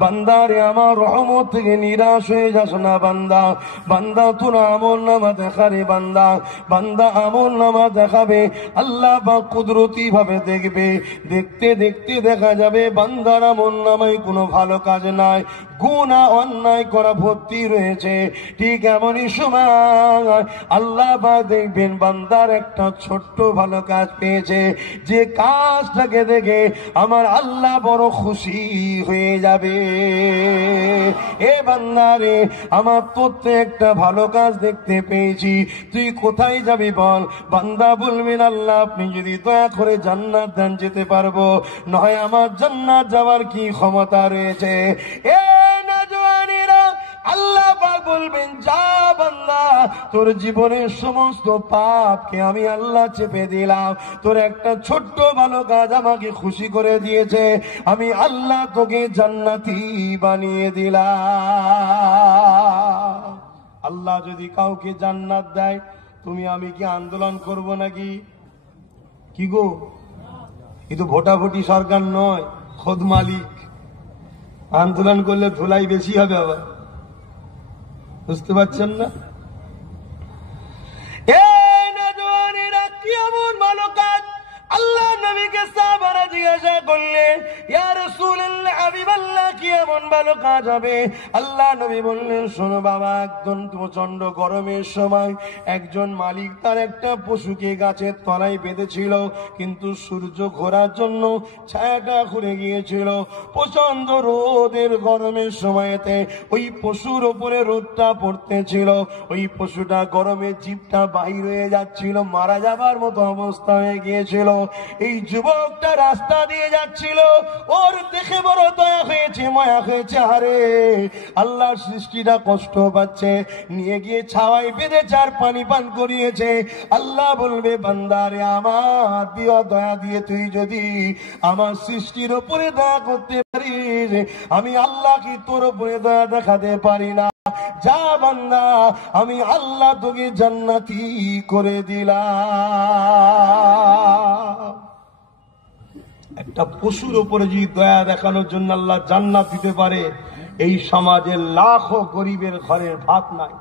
বান্দারে আমার রহমত থেকে নিরাশ হয়ে যাস না বান্দা। বান্দা তোর আমল নামা দেখারে বান্দা, বান্দা আমল নামা দেখাবে, আল্লাহ পাক কুদরতি ভাবে দেখবে। দেখতে দেখতে দেখা যাবে বান্দার আমল নামায় কোনো ভালো কাজ নাই, গুনাহ অন্যায় করা ভর্তি রয়েছে। ঠিক এমনই সময় আল্লাহ পাক দেখবেন বান্দার একটা ছোট্ট ভালো কাজ পেয়েছে, যে কাজটাকে দেখে আমার আল্লাহ বড় খুশি হয়ে যাবে। এ বান্দারে, আমার তোর একটা ভালো কাজ দেখতে পেয়েছি, তুই কোথায় যাবি বল? বান্দা বলবেন আল্লাহ আপনি যদি দয়া করে জান্নাত দেন যেতে পারবো, নয় আমার জান্নাত যাওয়ার কি ক্ষমতা রয়েছে? এ নওজওয়ানেরা, আল্লাহ পাক বলবেন যা বান্দা, তোর জীবনের সমস্ত পাপকে আমি আল্লাহ চেপে দিলাম, তোর একটা ছোট্ট ভালো কাজ আমাকে খুশি করে দিয়েছে, আমি আল্লাহ তোকে জান্নাতি বানিয়ে দিলাম। আল্লাহ যদি কাউকে জান্নাত দেয়, তুমি আমি কি আন্দোলন করব নাকি? কি গো, এ তো ভোটাভুটি সরকার নয়, খোদ মালিক। আন্দোলন করলে ধুলাই বেশি হবে আবার, বুঝতে পারছেন না? আল্লাহ নবীকে সাহাবারা জিজ্ঞাসা করলেন, ইয়া রাসূলুল্লাহ, হাবিবাল্লাহ, কি এমন ভালো কাজ হবে? আল্লাহ নবী বললেন, শোনো বাবা, একদম প্রচন্ড গরমের সময় একজন মালিক তার একটা পশুকে গাছের তলায় বেঁধেছিল, কিন্তু সূর্য ঘোরার জন্য ছায়াটা ঘুরে গিয়েছিল। প্রচন্ড রোদের গরমের সময়তে ওই পশুর উপরে রোদটা পড়তেছিল, ওই পশুটা গরমে জিভটা বাহির হয়ে যাচ্ছিল, মারা যাবার মতো অবস্থা হয়ে গিয়েছিল। এই যুবকটা রাস্তা দিয়ে যাচ্ছিল, ওর দেখে বড় দয়া হয়েছে, মায়া হয়েছে, আরে আল্লাহর সৃষ্টিটা কষ্ট পাচ্ছে, নিয়ে গিয়ে ছাওয়ায় বেঁধে চার পানি পান করিয়েছে। আল্লাহ বলবে বান্দারে, আমার দিয়ে দয়া দিয়ে তুই যদি আমার সৃষ্টির উপরে দয়া করতে পারিস, আমি আল্লাহ কি তোর উপরে দয়া দেখাতে পারি না? যা বান্দা, আমি আল্লাহ তোকে জান্নাতি করে দিলাম। একটা পশুর উপরে যদি দয়া দেখানোর জন্য আল্লাহ জান্নাত দিতে পারে, এই সমাজে লাখো গরিবের ঘরের ভাত নাই,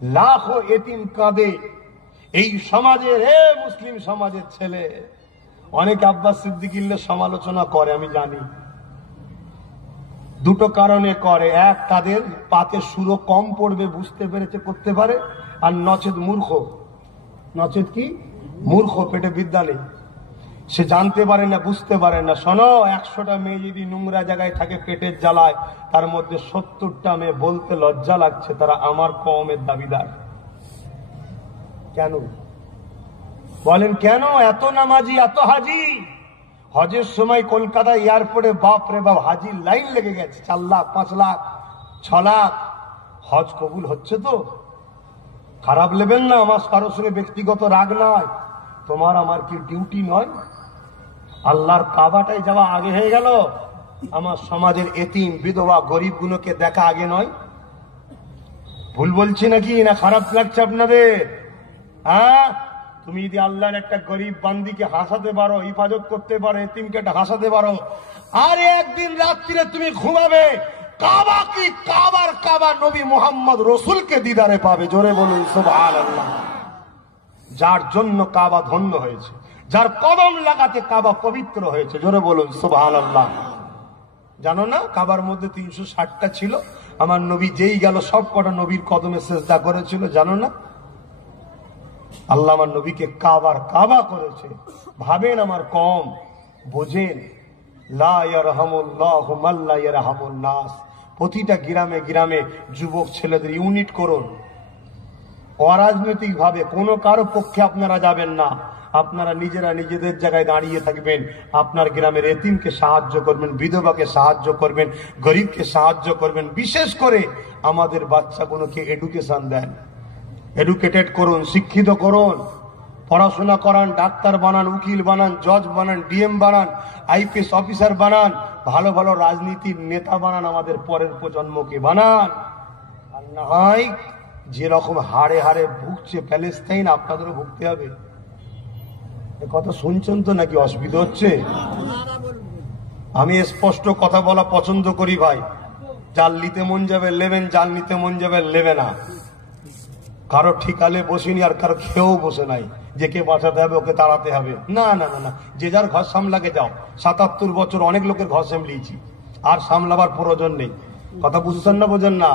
লাখো এতিম কাঁদে এই সমাজের, মুসলিম সমাজের ছেলে। অনেকে আব্বাস সিদ্দিকীর সমালোচনা করে, আমি জানি, দুটো কারণে করে। এক, তাদের পাতে সুরো কম পড়বে, বুঝতে পেরেছে, করতে পারে, আর নচেত মূর্খ। নচেত কি? মূর্খ, পেটে বিদ্যা নেই, সে জানতে পারে না, বুঝতে পারে না। শোনো, 100টা মেয়ে যদি নোংরা জায়গায় থাকে পেটের জ্বালায়, তার মধ্যে 70টা মেয়ে বলতে লজ্জা লাগছে তারা আমার কওমের দাবিদার। কেন বলেন? কেন এত নামাজি, এত হাজি? হজের সময় কলকাতা এয়ারপোর্টে বাপ রে বাপ হাজির লাইন লেগে গেছে, 4 লাখ, 5 লাখ, 6 লাখ। হজ কবুল হচ্ছে তো? খারাপ নেবেন না, আমার কারোর সঙ্গে ব্যক্তিগত রাগ নয়, তোমার আমার কি ডিউটি নয়? আল্লাহর কাবাটাই যাওয়া আগে হয়ে গেল, আমার সমাজের এতিম বিধবা গরিব গুলোকে দেখা আগে নয়? ভুল বলছি নাকি, না খারাপ লাগছে আপনাদের? হ্যাঁ, তুমি যদি আল্লাহর একটা গরিব বান্দিকে হাসাতে পারো, হিফাজত করতে পারো, এতিমকে হাসাতে পারো, আর একদিন রাত্রিরে তুমি ঘুমাবে, কাবা কি কাবার কাবা নবী মুহাম্মদ রসুলকে দিদারে পাবে। জোরে বলুন সুবহানাল্লাহ। যার জন্য কাবা ধন্য হয়েছে, যার কদম লাগাতে কাবা পবিত্র হয়েছে, জোরে বলুন সুবহানাল্লাহ। জানো না কাবার মধ্যে 360টা ছিল, আমার নবী যেই গেল সব কটা নবীর কদমে সেজদা করেছিল, জানো না? আল্লাহ আমার নবীকে কাবার কাবা করেছে। ভাবেন আমার কম, বোঝেন, লা ইয়ারহামুল্লাহু মান লা ইয়ারহামুন নাস। প্রতিটা গ্রামে গ্রামে যুবক ছেলেদের ইউনিট করুন, অরাজনৈতিক ভাবে কোনো কারো পক্ষে আপনারা যাবেন না, আপনারা নিজেরা নিজেদের জায়গায় দাঁড়িয়ে থাকবেন, আপনার গ্রামের এতিমকে সাহায্য করবেন, বিধবাকে সাহায্য করবেন, গরিবকে সাহায্য করবেন। বিশেষ করে আমাদের বাচ্চাগুলোকে এডুকেশন দেন, এডুকেটেড করুন, শিক্ষিত করুন, পড়াশোনা করান, ডাক্তার বানান, উকিল বানান, জজ বানান, ডিএম বানান, আইপিএস অফিসার বানান, ভালো ভালো রাজনীতির নেতা বানান, আমাদের পরের প্রজন্মকে বানান। আর না হয় যেরকম হাড়ে হাড়ে ভুগছে প্যালেস্তাইন, আপনাদেরও ভুগতে হবে। কথা শুনছেন তো নাকি অসুবিধা হচ্ছে? আমি স্পষ্ট কথা বলা পছন্দ করি ভাই। যার নিতে মন যাবে নেবেন, যার নিতে মন যাবে নেবে না। কারো ঠিকালে বসিনি আর কারো খেয়েও বসে নাই যে কে বাঁচাতে হবে ওকে তাড়াতে হবে, না না না না, যে যার ঘর সামলাকে যাও। ৭৭ বছর অনেক লোকের ঘর সামলিয়েছি, আর সামলাবার প্রয়োজন নেই। কথা বুঝছেন না বোঝেন না?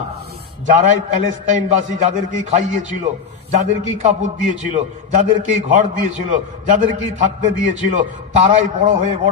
যারাই প্যালেস্তাইনবাসী, যাদেরকেই খাইয়েছিল, যাদেরকেই কাপড় দিয়েছিল, যাদেরকেই ঘর দিয়েছিল, যাদেরকেই থাকতে দিয়েছিল, তারাই বড়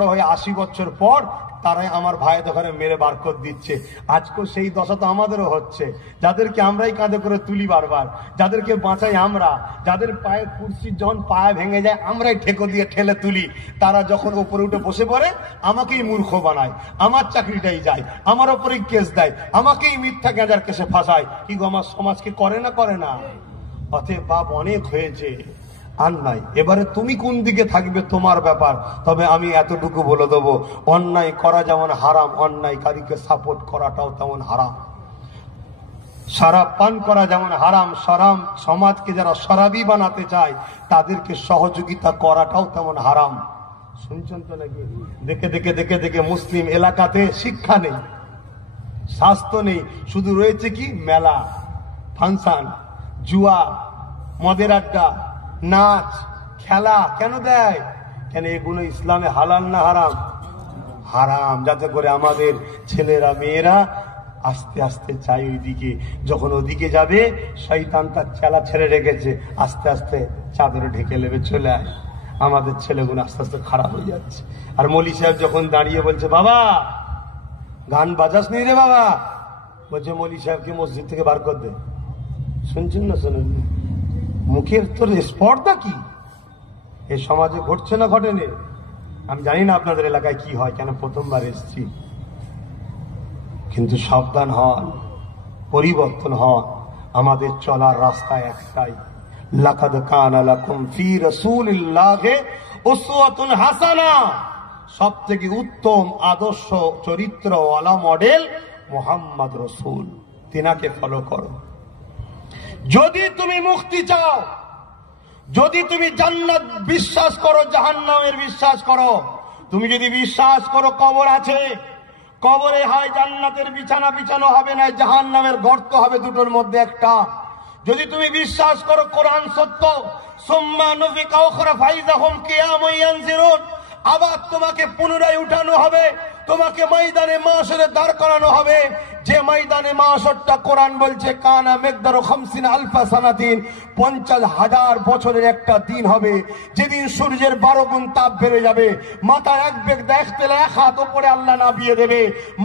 হয়ে ৮০ বছর পর তারাই আমার ভাই দোকানে মেরে বার করে দিচ্ছে। আজকেও সেই দশা তো আমাদেরও হচ্ছে। যাদেরকে আমরাই কাঁধে করে তুলি বারবার, যাদেরকে বাঁচাই আমরা, যাদের পায়ে কুর্সির যখন পায়ে ভেঙে যায় আমরাই ঠেকো দিয়ে ঠেলে তুলি, তারা যখন উপরে উঠে বসে পড়ে আমাকেই মূর্খ বানায়, আমার চাকরিটাই যায়, আমার ওপরেই কেস দেয়, আমাকেই মিথ্যা গাঁজার কেসে ফাঁসায়। কি গো, আমার সমাজকে করে না করে না? অতএব বাপ অনেক হয়েছে, আর নাই। এবারে তুমি কোন দিকে থাকবে তোমার ব্যাপার। তবে আমি এতটুকু বলে দেবো, অন্যায় করা যেমন হারাম, অন্যায়কারীকে সাপোর্ট করাটাও তেমন হারাম। শরাব পান করা যেমন হারাম, সমাজকে যারা শরাবি বানাতে চায় তাদেরকে সহযোগিতা করাটাও তেমন হারাম। শুনছেন তো নাকি? দেখে দেখে দেখে দেখে মুসলিম এলাকাতে শিক্ষা নেই, স্বাস্থ্য নেই, শুধু রয়েছে কি মেলা, ফাংশন, জুয়া, মদের আড্ডা, নাচ, খেলা। কেন দেয়? কেন এগুলো ইসলামে হালাল না হারাম? হারাম। যাতে করে আমাদের ছেলেরা মেয়েরা আস্তে আস্তে চাই ওইদিকে, যখন ওদিকে যাবে শয়তান তার চেলা ছেড়ে রেখেছে, আস্তে আস্তে চাদরে ঢেকে নেবে, চলে আয়। আমাদের ছেলেগুলো আস্তে আস্তে খারাপ হয়ে যাচ্ছে। আর মৌলী সাহেব যখন দাঁড়িয়ে বলছে, বাবা গান বাজাস নেই রে বাবা, বলছে মৌলী সাহেবকে মসজিদ থেকে বার কর দে। শুনছেন না শোনেন? মুখের তোর স্পর্ধা কি এই সমাজে ঘটছে না ঘটেনি? আমি জানি না আপনাদের এলাকায় কি হয়, কেন প্রথমবার এসেছি। কিন্তু সাবধান হন, পরিবর্তন হন। আমাদের চলার রাস্তা একটাই, লাকাদ কানা লাকুম ফি রাসূলিল্লাহি উসওয়াতুন হাসানা। সবথেকে উত্তম আদর্শ চরিত্রওয়ালা মডেল মুহাম্মদ রাসূল, তিনাকে ফলো করো। যদি তুমি মুক্তি চাও, যদি তুমি জান্নাত বিশ্বাস করো, জাহান্নামের বিশ্বাস করো, তুমি যদি বিশ্বাস করো কবর আছে, কবরে হয় জান্নাতের বিছানা বিছানো হবে না, জাহান্নামের গর্ত হবে, দুটোর মধ্যে একটা। যদি তুমি বিশ্বাস করো কোরআন সত্য, সুম্মা নুফিকা উখরা ফাইযাহুম কিয়ামুন ইয়ানজিরুন, আবার তোমাকে পুনরায় উঠানো হবে, তোমাকে ময়দানে মাশরে দাঁড় করানো হবে। যে ময়দানে মাশরটা কোরআন বলছে কানা মিকদারু 50 আলফা সানাতিন, 50,000 বছরের একটা দিন হবে, যেদিন সূর্যের 12 গুণ তাপ বেড়ে যাবে, মাথার এক বেগ দেখতে এক হাত উপরে আল্লাহ নাবিয়ে দেবে,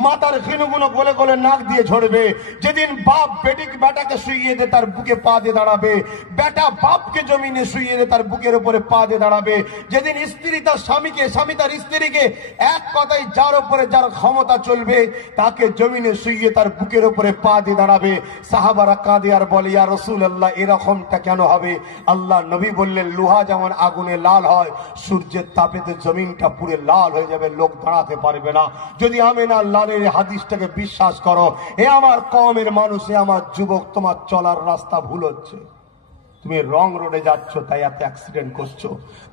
মাথার খিনুগুলো গলে গলে নাক দিয়ে ঝরবে। যেদিন বাপ বেটাকে শুইয়ে দে তার বুকে পা দিয়ে দাঁড়াবে, বেটা বাপকে জমিনে শুইয়ে দে তার বুকের উপরে পা দিয়ে দাঁড়াবে। যেদিন স্ত্রী তার স্বামীকে, স্বামী তার স্ত্রীকে, এক কথায় যার উপরে যার ক্ষমতা চলবে তাকে জমিনে শুইয়ে তার বুকের উপরে পা দিয়ে দাঁড়াবে। সাহাবারা কাঁদে আর বলে, ইয়া রাসূলুল্লাহ এরকমটা কেন হবে? আল্লাহ নবী বললেন, লোহা যেমন আগুনে লাল হয়, সূর্যের তাপেতে জমিনটা পুরো লাল হয়ে যাবে, লোক দাঁড়াতে পারবে না। যদি আমিনা লালের হাদিসটাকে বিশ্বাস করো, এ আমার কওমের মানুষ, এ আমার যুবক, তোমার চলার রাস্তা ভুল হচ্ছে। তুমি রং রোডে যাচ্ছ, তাই এত অ্যাক্সিডেন্ট করছো,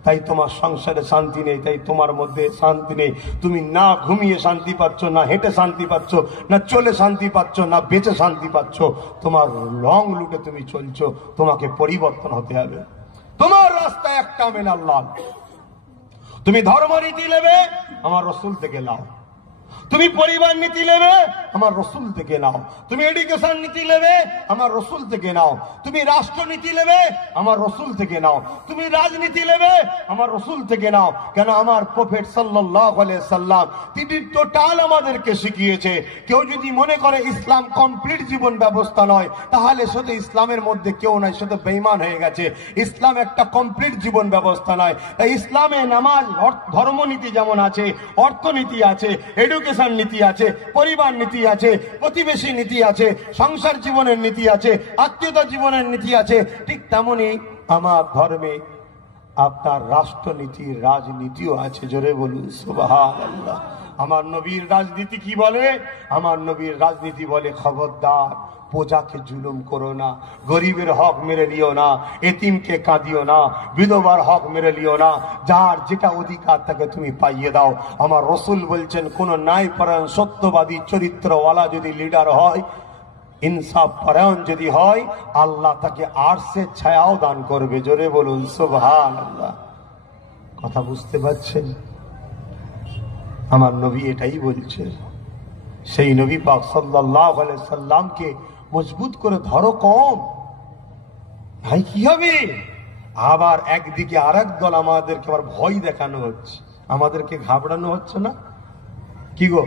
তাই তোমার সংসারে শান্তি নেই, তাই তোমার মধ্যে শান্তি নেই। তুমি না ঘুমিয়ে শান্তি পাচ্ছ, না হেঁটে শান্তি পাচ্ছ, না চলে শান্তি পাচ্ছ, না বেঁচে শান্তি পাচ্ছ। তোমার রং লুটে তুমি চলছো, তোমাকে পরিবর্তন হতে হবে। তোমার রাস্তা একটা, মেন আল্লাহ। তুমি ধর্মনীতি নেবে, আমার রাসূল থেকে নাও। তুমি পরিবার নীতি নেবে, আমার রাসূল থেকে নাও। তুমি এডুকেশন নীতি নেবে, আমার রাসূল থেকে নাও। তুমি রাষ্ট্রনীতি নেবে, আমার রাসূল থেকে নাও। তুমি রাজনীতি নেবে, আমার রাসূল থেকে নাও। কেন? আমার প্রফেট সাল্লাল্লাহু আলাইহি সাল্লাম তিনি টোটাল আমাদেরকে শিখিয়েছে। কেউ যদি মনে করে ইসলাম কমপ্লিট জীবন ব্যবস্থা নয়, তাহলে শুধু ইসলামের মধ্যে কেউ নাই, শুধু বেঈমান হয়ে গেছে। ইসলাম একটা কমপ্লিট জীবন ব্যবস্থা নয়। তাই ইসলামে নামাজ, ধর্মনীতি যেমন আছে, অর্থনীতি আছে, এডুকেশন নীতি আছে, পরিবার নীতি আছে, প্রতিবেশী নীতি আছে, সংসার জীবনের নীতি আছে, আত্মীয়তা জীবনের নীতি আছে। ঠিক তেমনি আমার ধর্মে আপনার রাষ্ট্রনীতি, রাজনীতিও আছে। জোরে বলুন সুবহানাল্লাহ। আমার নবীর রাজনীতি কি বলে? আমার নবীর রাজনীতি বলে, খবরদার প্রজাকে জুলুম করো না, গরিবের হক মেরে লিও না, এতিমকে কাঁদিও না, বিধবার হক মেরে লিও না, যার যেটা অধিকার তাকে তুমি পাইয়ে দাও। আমার রসুল বলছেন, কোন ন্যায়পরায়ণ সত্যবাদী চরিত্রওয়ালা যদি লিডার হয়, ইনসাফ পরায়ণ যদি হয়, আল্লাহ তাকে আরশের ছায়াও দান করবে। জোরে বলুন সুবহানাল্লাহ। কথা বুঝতে পারছেন? আমার নবী এটাই বলছে। সেই নবী পাক সাল্লাল্লাহু আলাইহি সাল্লামকে মজবুত করে ধরো কম, ভাই কি হবে? আবার একদিকে আরেক দল আমাদেরকে আবার ভয় দেখানো হচ্ছে, আমাদেরকে ঘাবড়ানো হচ্ছে না কি গো?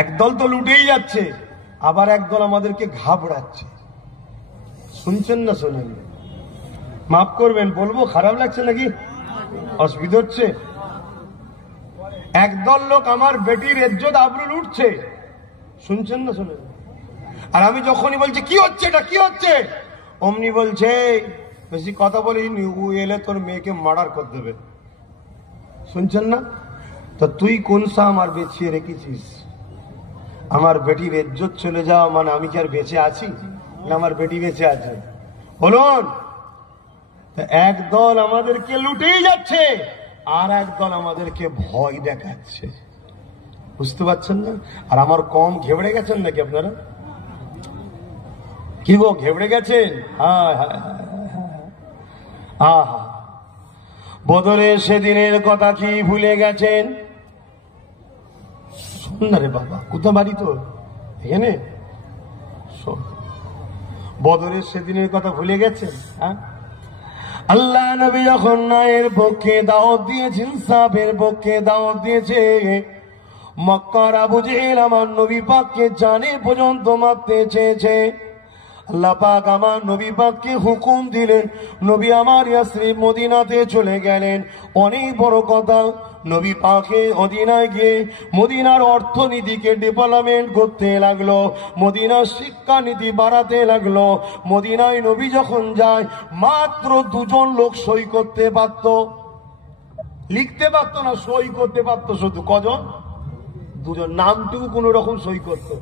একদল তো লুটেই যাচ্ছে, আবার একদল আমাদেরকে ঘাবড়াচ্ছে। শুনছেন না শোনেন? মাফ করবেন, বলবো খারাপ লাগছে নাকি? অসুবিধা হচ্ছে? একদল লোক আমার বেটির ইজ্জত আবরু লুটছে, শুনছেন না শোনেন? আর আমি যখনই বলছি কি হচ্ছে এটা কি হচ্ছে, অমনি বলছে বেশি কথা বলিনি, ও এলে তোর মেয়েকে মার্ডার করে দেবে। শুনছেন না? তো তুই কোন সা আমার বেঁচিয়ে রেখেছিস? আমার বেটির ইজ্জত চলে যাওয়া মানে আমি কি আর বেঁচে আছি না আমার বেটি বেঁচে আছে? বলুন। একদল আমাদেরকে লুটেই যাচ্ছে, আর একদল আমাদেরকে ভয় দেখাচ্ছে। বুঝতে পারছেন না? আর আমার কম ঘেবড়ে গেছেন নাকি আপনারা? কি গো ঘেবড়ে গেছেন? আহা, বদরের সেদিনের কথা কি ভুলে গেছেন? শোন না রে বাবা, কোথা বাড়ি তো এখানে? বদরের সেদিনের কথা ভুলে গেছেন? হ্যাঁ, আল্লাহ নবী যখন ন্যায়ের পক্ষে দাওয়াত দিয়েছেন, ইনসাফের পক্ষে দাওয়াত দিয়েছে, মক্কার আবু জেহেল আমার নবী পাককে জানে পর্যন্ত মারতে চেয়েছে। আল্লাহ পাক আমার নবী পাককে হুকুম দিলেন, নবী আমার ইয়াসরিব মদিনাতে চলে গেলেন। অনেক বড় কথা, নবী পাকে মদিনায় গিয়ে মদিনার অর্থনীতিকে ডেভেলপমেন্ট করতে লাগলো, মদিনার শিক্ষানীতি বাড়াতে লাগলো। মদিনায় নবী যখন যায়, মাত্র দুজন লোক সই করতে পারত, লিখতে পারতো না, সই করতে পারতো শুধু কজন? দুজন। নামটুকু কোন রকম সই করতো।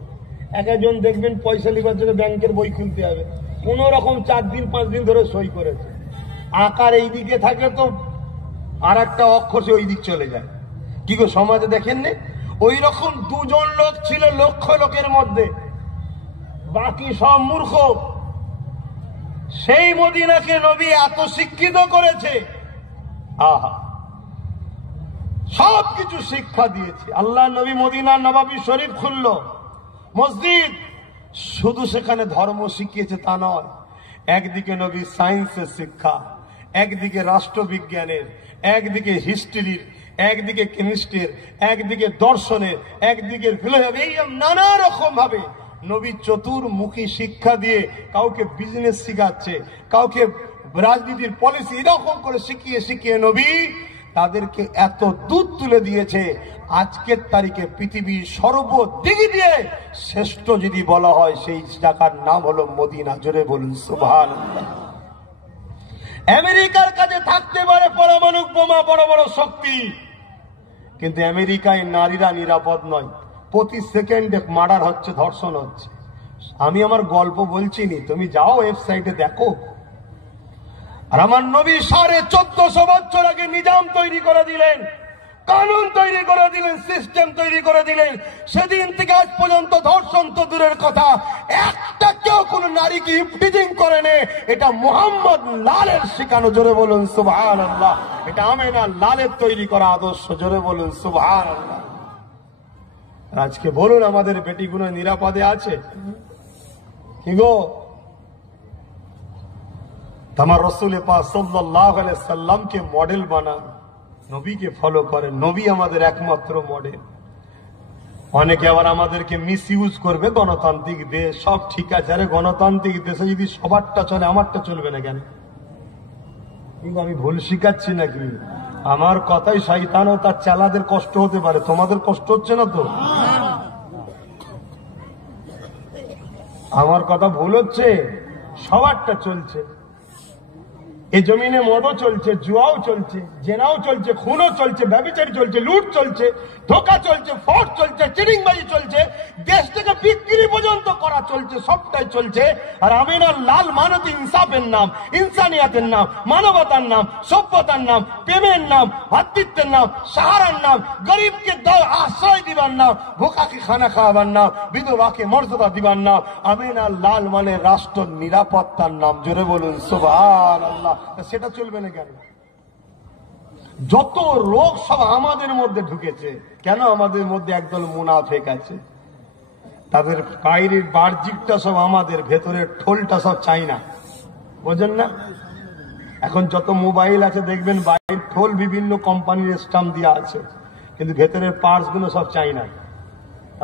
এক একজন দেখবেন পয়সা লিবার জন্য ব্যাংকের বই খুলতে হবে, কোন রকম 4 দিন 5 দিন ধরে সই করেছে। আকার এই দিকে থাকে তো আর একটা অক্ষর সে ওই দিক চলে যায়। কি গো সমাজে দেখেন না? ওই রকম দুজন লোক ছিল লক্ষ লোকের মধ্যে, বাকি সব মূর্খ। সেই মদিনাকে নবী এত শিক্ষিত করেছে, আহা, সবকিছু শিক্ষা দিয়েছে। আল্লাহ নবী মদিনার নবাবী শরীফ খুলল, মসজিদ। শুধু সেখানে ধর্ম শিখিয়েছে তা নয়, একদিকে নবী সায়েন্সের শিক্ষা, একদিকে রাষ্ট্রবিজ্ঞানের, একদিকে হিস্ট্রির, একদিকে কেমিস্ট্রির, একদিকে দর্শনের, একদিকে ফিলোসফি, এই নানা রকম ভাবে নবী চতুর্মুখী শিক্ষা দিয়ে কাউকে বিজনেস শিখাচ্ছে, কাউকে রাজনীতির পলিসি, এরকম করে শিখিয়ে শিখিয়ে নবী তাদেরকে এত দূর তুলে দিয়েছে। আজকের তারিখে পৃথিবীর সর্বদিক দিয়ে শ্রেষ্ঠ যদি বলা হয়, সেই জায়গার নাম হলো মদিনা। জোরে বলুন সুবহানাল্লাহ। আমেরিকার কাছে থাকতে পারে পরমাণু বোমা, বড় বড় শক্তি, কিন্তু আমেরিকায় নারীরা নিরাপদ নয়। প্রতি সেকেন্ডে মার্ডার হচ্ছে, ধর্ষণ হচ্ছে। আমি আমার গল্প বলছিনি, তুমি যাও ওয়েবসাইটে দেখো। আর আমার নবী 1450 বছর আগে নিজাম তৈরি করে দিলেন, কানুন তৈরি করে দিলেন, সিস্টেম তৈরি করে দিলেন। সেদিন থেকে আজ পর্যন্ত ধর্ষণ তো দূরের কথা, একটা কেউ কোন নারীকে ইফটিজিং করে নে। এটা মোহাম্মদ লালের শিখানো। জোরে বলুন সুবহানাল্লাহ। এটা আমেনা লালের তৈরি করা আদর্শ। জোরে বলুন সুবহানাল্লাহ। আজকে বলুন, আমাদের বেটিগুলো নিরাপদে আছে কি গো? আমার রাসূল পাক সাল্লাল্লাহু আলাইহি সাল্লামকে মডেল বানান, নবীকে ফলো করেন। নবী আমাদের একমাত্র মডেল। অনেকে আবার আমাদেরকে মিস ইউজ করবে, গণতান্ত্রিক দেশ, সব ঠিক আছে। আরে গণতান্ত্রিক দেশে যদি সবারটা চলে, আমারটা চলবে না কেন? কিন্তু আমি ভুল শিখাচ্ছি নাকি? আমার কথাই শয়তান ও তার চালাদের কষ্ট হতে পারে, তোমাদের কষ্ট হচ্ছে না তো? আমার কথা ভুল হচ্ছে? সবারটা চলছে। এই জমিনে মদও চলছে, জুয়াও চলছে, জেনাও চলছে, খুনও চলছে, ব্যভিচারী চলছে, লুট চলছে, ধোঁকা চলছে, ফ্রড চলছে, চিটিংবাজি চলছে, দেশ থেকে বিক্রি পর্যন্ত করা চলছে, সবটাই চলছে। আর আমিনার লাল মানে তো ইনসাফের নাম, ইনসানিয়াতের নাম, মানবতার নাম, সভ্যতার নাম, প্রেমের নাম, ভাতৃত্বের নাম, সাহারার নাম, গরিবকে আশ্রয় দিবার নাম, ভোকাকে খানা খাওয়াবার নাম, বিধবাকে মর্যাদা দিবার নাম। আমিনার লাল মানে রাষ্ট্র নিরাপত্তার নাম। জোরে বলুন সুবহানাল্লাহ। সেটা চলবে না কেন? যত রোগ সব আমাদের মধ্যে ঢুকেছে কেন? আমাদের মধ্যে একদল মুনাফেক আছে, তাদের বাইরের বাহ্যিকটা সব আমাদের, ভেতরের ঠোলটা সব চাইনা। বোঝেন না? এখন যত মোবাইল আছে দেখবেন বাইরের ঠোল বিভিন্ন কোম্পানির স্টাম্প দেওয়া আছে, কিন্তু ভেতরের পার্টস গুলো সব চাইনা।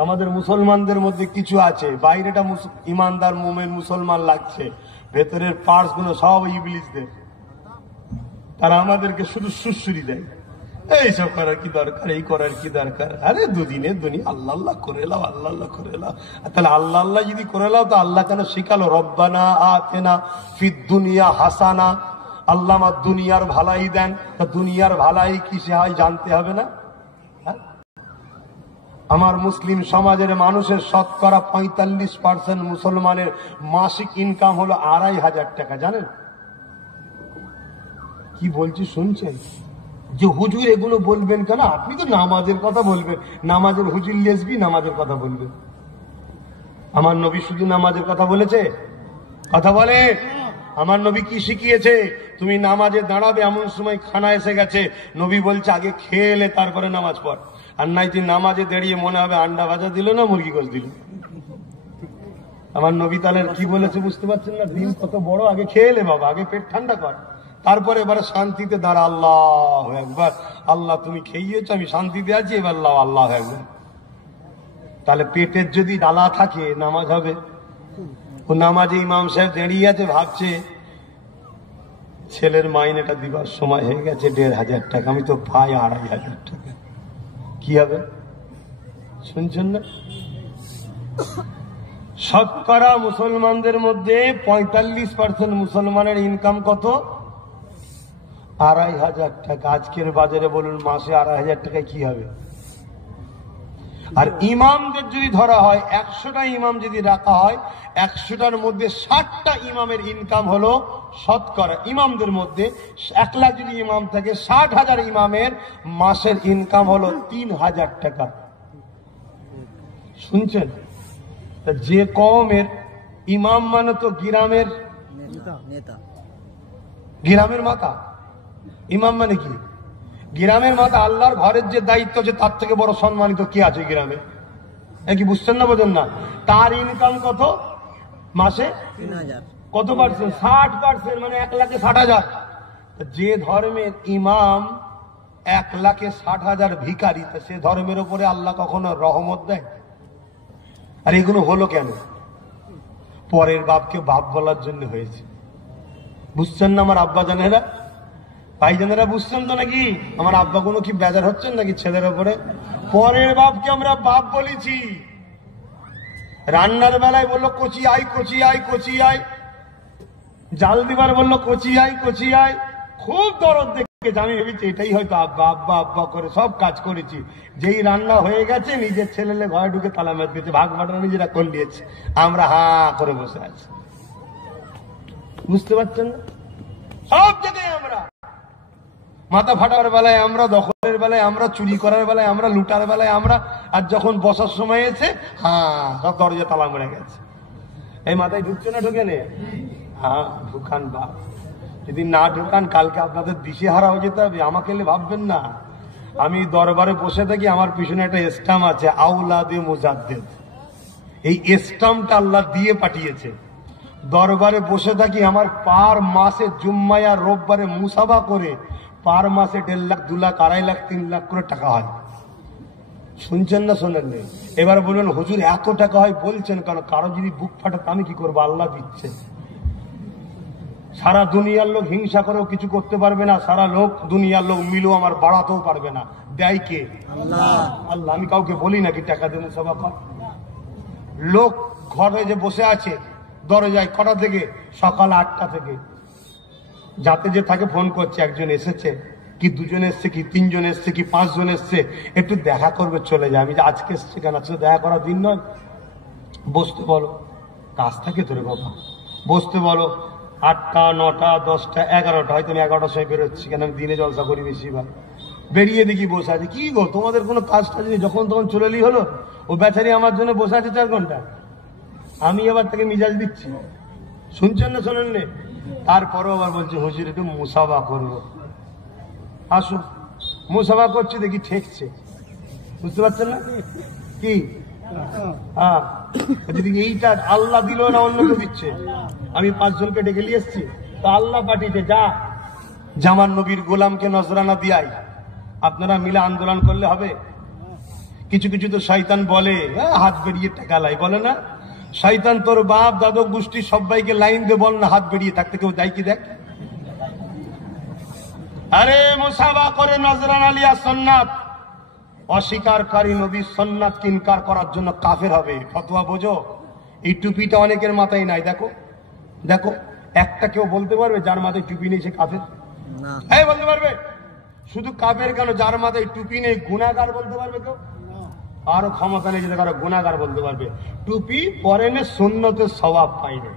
আমাদের মুসলমানদের মধ্যে কিছু আছে, বাইরেটা ইমানদার মুমিন মুসলমান লাগছে, ভেতরের পার্টস গুলো সব ইবলিসদের। তারা আমাদেরকে শুধু সুশ্রী দেয়, এইসব করার কি দরকার, এই করার কি দরকার, আরে দুদিনের দুনিয়া আল্লাহ আল্লাহ করে লাও, আল্লাহ আল্লাহ করে লাও। তাহলে আল্লাহ আল্লাহ যদি করে লাও তো আল্লাহ কেন শিখালো রব্বানা আতিনা ফিদ দুনিয়া হাসানা? আল্লাহ আমার দুনিয়ার ভালাই দেন, তা দুনিয়ার ভালাই কিসে হয় জানতে হবে না? আমার মুসলিম সমাজের মানুষের শতকরা 45% মুসলমানের মাসিক ইনকাম হলো 2,500 টাকা। জানেন কি বলছি? শুনছেন? যে হুজুর এগুলো বলবেন কেন? আপনি তো নামাজের কথা বলবেন, নামাজের হুজুর লেসবি নামাজের কথা বলবেন। আমার নবী শুধু নামাজের কথা বলেছে? কথা বলে। আমার নবী কি শিখিয়েছে? তুমি নামাজে দাঁড়াবে, এমন সময় খানা এসে গেছে, নবী বলছে আগে খেয়ে এলে তারপরে নামাজ পড়। আর নাই তুই নামাজে দাঁড়িয়ে মনে হবে আন্ডা ভাজা দিল না মুরগি গোশ দিল। আমার নবী তাহলে কি বলেছে বুঝতে পারছেন না? দিন কত বড়, আগে খেয়ে এলে বাবা, আগে পেট ঠান্ডা কর, তারপরে এবারে শান্তিতে দাঁড়া। আল্লাহ একবার, আল্লাহ তুমি খেয়েছো, আমি শান্তিতে আছি, এবার আল্লাহ একবার। তাহলে পেটের যদি ডালা থাকে নামাজ হবে? ও নামাজে ইমাম সাহেব দাঁড়িয়ে আছে, ভাবছে ছেলের মাইনেটা দিবার সময় হয়ে গেছে, 1,500 টাকা, আমি তো পাই 2,500 টাকা, কি হবে? শুনছেন না? শতকরা মুসলমানদের মধ্যে 45% মুসলমানের ইনকাম কত? 2,500 টাকা। আজকের বাজারে বলুন মাসে 2,500 টাকায় কি হবে? আর ইমামদের যদি ধরা হয়, 100টা ইমাম যদি রাখা হয়, 100টার মধ্যে 60টা ইমামের ইনকাম হলো শতকরা, ইমামদের মধ্যে 1 লাখ যদি ইমাম থাকে, 60,000 ইমামের মাসের ইনকাম হলো 3,000 টাকা। শুনছেন? যে কওমের ইমাম মানে তো গ্রামের নেতা, গ্রামের মাথা। ইমাম মানে কি? গ্রামের মাথা। আল্লাহর ঘরের যে দায়িত্ব আছে তার থেকে বড় সম্মানিত কি আছে গ্রামে? কি বুঝছেন না? বোঝেন না? তার ইনকাম কত মাসে? 3,000। কত পার্সেন্ট? 60%, মানে 1,60,000। যে ধর্মের ইমাম 1,60,000 ভিখারি, সে ধর্মের উপরে আল্লাহ কখনো রহমত দেয়? আর এগুলো হলো কেন? পরের বাপকে বাপ বলার জন্য হয়েছে। বুঝছেন না আমার আব্বা জানেরা, ভাইজানেরা? বুঝছেন তো নাকি? আমার আব্বা কোনো কি বেজার হচ্ছেন নাকি ছেলের উপরে? পরের বাপকে আমরা বাপ বলেছি। রান্নার বেলায় বললো কচি আয়, কচি আয়, কচি আয়। জাল দিবার বললো কচি আয়, কচি আয়। খুব দরদ দেখেছি আমি, ভেবেছি এটাই হয়তো আব্বা আব্বা আব্বা করে সব কাজ করেছি। যেই রান্না হয়ে গেছে নিজের ছেলেলে ঘরে ঢুকে তালা মেরে দিয়েছে, ভাগ বাটনা নিজেরা করে নিয়েছে, আমরা হা করে বসে আছি। বুঝতে পারছেন না? সব জায়গায় আমরা মাথা ফাটার বেলায় আমরা, দখলের বেলায় আমরা, চুরি করার বেলায় আমরা, লুটার বেলায় আমরা, আর যখন বসার সময় এসে সব দরজা তালা মেরে গেছে। এই মাথায় ঢুকছে না? ঢুকে নে? ঢুকান বাপ। যদি না ঢুকান কালকে আপনাদের দিশেহারা হয়ে যেতে হবে। আমাকে ভাববেন না আমি দরবারে বসে থাকি, আমার পিছনে একটা স্টাম্প আছে আউলাদে মুজাদ্দেদ। এই স্টাম্পটা আল্লাহ দিয়ে পাঠিয়েছে। দরবারে বসে থাকি, আমার পার মাসে জুম্মায় আর রোববারে মুসাফা করে পার মাসে 1.5 লাখ, 2 লাখ, 2.5 লাখ, 3 লাখ করে টাকা হয়। শুনছেন না শোনেন? এবার বলুন হুজুর এত টাকা হয় বলছেন কারণ? কারো যদি বুক ফাটাতে আমি কি করবো? আল্লাহ দিচ্ছে। সারা দুনিয়ার লোক হিংসা করেও কিছু করতে পারবে না, সারা লোক দুনিয়ার লোক মিলেও আমার বাড়াতেও পারবে না। দেয় কে? আল্লাহ। আল্লাহ। আমি কাউকে বলি নাকি টাকা দেবো সভা কর। লোক ঘরে যে বসে আছে দরজায়, কটা থেকে? সকাল 8টা থেকে। যাতে যে থাকে ফোন করছে, একজন এসেছে কি, 2 জন এসছে কি, 3 জন এসছে কি, 5 জন এসছে, একটু দেখা করবে চলে যায়। আমি যে আজকে এসছে কেন? আজকে দেখা করার দিন নয়, বসতে বলো। কাজ থাকে তোরে বাবা, বসতে বলো 8টা 9টা 10টা 11টা, হয়তো আমি 11টার সময় বেরোচ্ছি, কেন আমি দিনে জলসা করি বেশিরভাগ। বেরিয়ে দেখি বসে আছে, কি গো তোমাদের কোনো কাজ টাজ নেই? যখন তখন চলে এলি হলো। ও বেচারি আমার জন্য বসে আছে 4 ঘন্টা, আমি এবার তাকে মিজাজ দিচ্ছি। শুনছেন না শোনেন নে? তারপরেও আবার বলছে হুজুর একটু মুসাফা করবো। আসুন, মুসাফা করছি, দেখি ঠেকছে। বুঝতে পারছেন না কি? হ্যাঁ, যদি এইটা আল্লাহ দিল না অন্য কেউ দিচ্ছে। আমি 5 জনকে ডেকে নিয়ে এসছি, তো আল্লাহ পাঠিয়েছে, যা জামান নবীর গোলামকে নজরানা দিয়াই। আপনারা মিলে আন্দোলন করলে হবে? কিছু কিছু তো শয়তান বলে হাত বেরিয়ে টাকা লাই, বলে না? শয়তান তোর বাপ দাদক গোষ্ঠী সবাইকে লাইন দে, বল না হাত বেরিয়ে থাকতে, কেউ দেয় কি? দেখ, আরে মুসাফা করে নজরানা লিয়া সুন্নাত। অস্বীকারী নবীর সুন্নাতকে ইনকার করার জন্য কাফের হবে। ফতোয়া বোঝো? এই টুপিটা অনেকের মাথায় নাই। দেখো দেখো, একটা কেউ বলতে পারবে যার মাথায় টুপি নেই সে কাফের? এই বলতে পারবে? শুধু কাফের কেন, যার মাথায় টুপি নেই গুনাহগার বলতে পারবে কেউ? আরো ক্ষমতা নেই, যদি কারো গুনাহগার বলতে পারবে। টুপি পরেনে সুন্নতের সওয়াব পাইনি,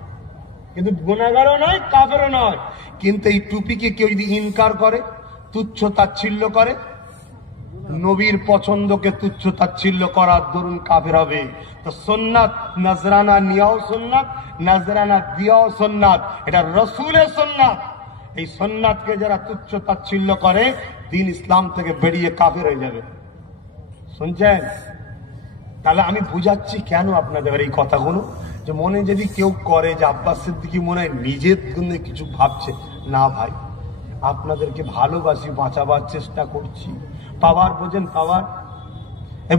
কিন্তু গুনাহগারও নয় কাফেরও নয়। কিন্তু এই টুপিকে কেউ যদি ইনকার করে, তুচ্ছ তাচ্ছিল্য করে, নবীর পছন্দকে তুচ্ছ তাচ্ছিল্য করার দরুন কাফের হবে। তো সুন্নাত নজরানা নিয়াও সুন্নাত, নজরানা দিয়াও সুন্নাত, এটা রাসূলের সুন্নাত। এই সুন্নাতকে যারা তুচ্ছ তাচ্ছিল্য করে, দ্বীন ইসলাম থেকে বেরিয়ে কাফের হয়ে যাবে। শুনছেন? তাহলে আমি বুঝাচ্ছি কেন আপনাদের এই কথাগুলো, যে মনে যদি কেউ করে যে আব্বাস সিদ্দিকী মনে হয় নিজের জন্য কিছু ভাবছে। না ভাই, আপনাদেরকে ভালোবাসি, বাঁচাবার চেষ্টা করছি। পাওয়ার বোঝেন? পাওয়ার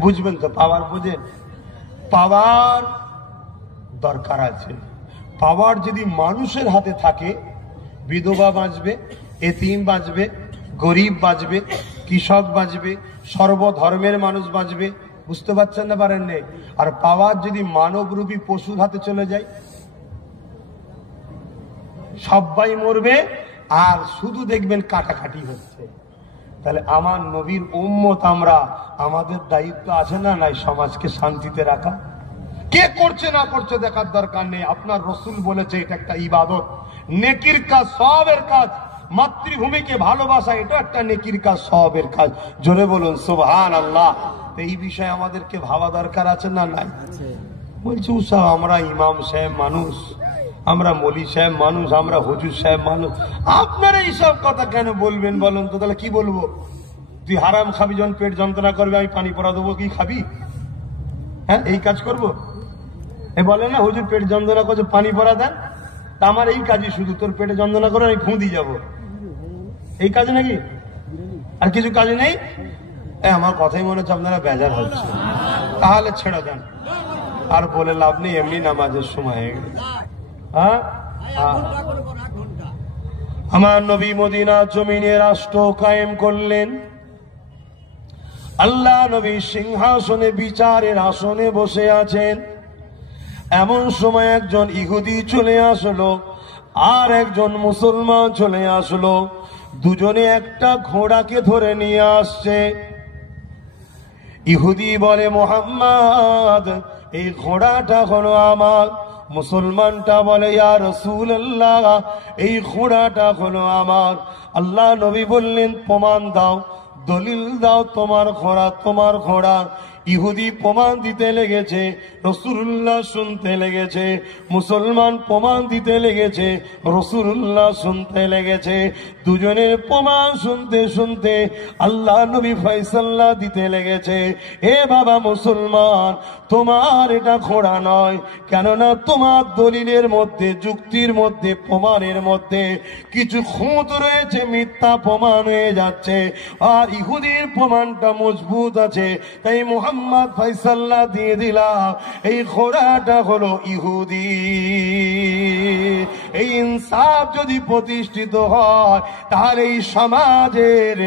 বুঝবেন তো? পাওয়ার বোঝেন? পাওয়ার দরকার আছে। পাওয়ার যদি মানুষের হাতে থাকে, বিধবা বাঁচবে, এতিম বাঁচবে, গরিব বাঁচবে, কৃষক বাঁচবে, সর্বধর্মের মানুষ বাঁচবে। বুঝতে পারছেন না? পারেন নেই? আর পাওয়ার যদি মানবরূপী পশুর হাতে চলে যায়, সবাই মরবে আর শুধু দেখবেন কাটাকাটি হচ্ছে। তাহলে আমার নবীর উম্মত আমরা, আমাদের দায়িত্ব আছে না নাই সমাজকে শান্তিতে রাখা? কে করছে না করছে দেখার দরকার নেই। আপনার রসুল বলেছে এটা একটা ইবাদত, নেকির কাজ, সওয়াবের কাজ। মাতৃভূমিকে ভালোবাসা, এটা একটা নেকির কাজ, সওয়াবের কাজ। জোরে বলুন সুবহানাল্লাহ। এই বিষয়ে আমাদেরকে ভাবা দরকার আছে না নাই? বলছি উৎসাহ, আমরা ইমাম সাহেব মানুষ, আমরা মলি সাহেব মানুষ, আমরা হুজুর সাহেব মানুষ, আপনারা এইসব কথা কেন বলবেন বলুন তো? তাহলে কি বলবো? তুই হারাম খাবি, যখন পেট যন্ত্রণা করবে আমি পানি পড়া দেবো, কি খাবি? হ্যাঁ, এই কাজ করবো? এ বলে না হুজুর পেট যন্ত্রণা করছে পানি পড়া দেন, তা আমার এই কাজই, শুধু তোর পেটে যন্ত্রণা করে আমি ফুঁ দিয়ে যাবো, এই কাজ নাকি? আর কিছু কাজ নেই? আমার কথাই মনে হচ্ছে আপনারা বেজার হচ্ছে। তাহলে ছেড়ে দেন, আর বলে লাভ নেই, এমনি নামাজের সময় হয়ে গেছে। হ্যাঁ, আমার নবী মদিনা জমিনে রাষ্ট্র কায়েম করলেন। আল্লাহ নবী সিংহাসনে বিচারের আসনে বসে আছেন। এমন সময় একজন ইহুদি চলে আসলো, আর একজন মুসলমান চলে আসলো। দুজনে একটা ঘোড়াকে ধরে নিয়ে আসছে। ইহুদি বলে, মুহাম্মদ, এই ঘোড়াটা হলো আমার। মুসলমানটা বলে, ইয়া রাসূলুল্লাহ, এই ঘোড়াটা হলো আমার। আল্লাহ নবী বললেন, প্রমাণ দাও, দলিল দাও, তোমার ঘোড়া, তোমার ঘোড়া। ইহুদি প্রমাণ দিতে লেগেছে, রাসূলুল্লাহ শুনতে লেগেছে। মুসলমান প্রমাণ দিতে লেগেছে, রাসূলুল্লাহ শুনতে লেগেছে। দুজনের প্রমাণ শুনতে শুনতে আল্লাহ নবী ফয়সালা দিতে লেগেছে। এ বাবা মুসলমান, তোমার এটা ঘোড়া নয়, কেননা তোমার দলিলের মধ্যে, যুক্তির মধ্যে, প্রমাণের মধ্যে কিছু খুঁত রয়েছে, মিথ্যা প্রমাণ হয়ে যাচ্ছে। আর ইহুদির প্রমাণটা মজবুত আছে, তাই মুহাম্মদ ফয়সালা দিয়ে দিলাম, এই ঘোড়াটা হলো ইহুদি। এই ইনসাফ যদি প্রতিষ্ঠিত হয়, তাহলে এই সমাজের